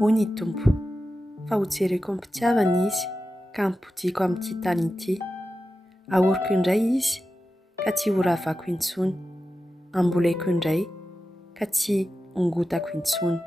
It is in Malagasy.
Hony Tompo, fa hojereko ampitiavana izy ka ampodiako amin'ity tany ity. Ahoriko indray izy ka tsy horavako intsony, ambolaiko indray ka tsy hongotako intsony.